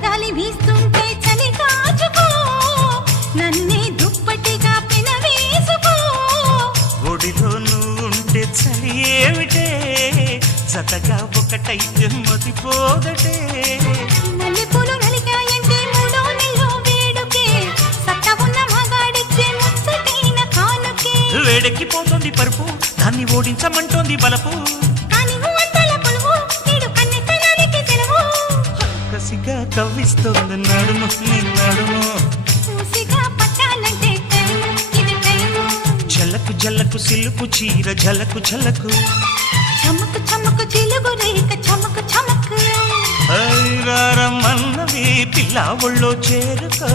చల్లగాలి వీస్తుంటే చలి కాచుకో నన్నే దుప్పటిగా పినవేసుకో ఒడిలో నువ్వుంటే చలి ఏమిటే జతగా ఒకటైతే మతిపోదటే మల్లెపూలు నలిగాయంటే మూడో నెలలో వేడుకే సత్త ఉన్న మగాడిచ్చే ముచ్చటైన కానుకే వేడెక్కిపోతుంది పరుపు దాన్ని ఓడించమంటోంది బలపు కానీ నువ్వంతల కొలువు నేడు కన్నెతనానికి సెలవు కసిగా కవ్విస్తోంది నడుము నీ నడుము చూసిగా పట్టాలంటే టైము ఇది టైము జలకు జలకు సిలుకు చీర జలకు జలకు చమకు చమకు చిలుగు రేఖ చమకు చమకు ఐరారమన్నవి పిల్ల ఒళ్ళో చేరుకో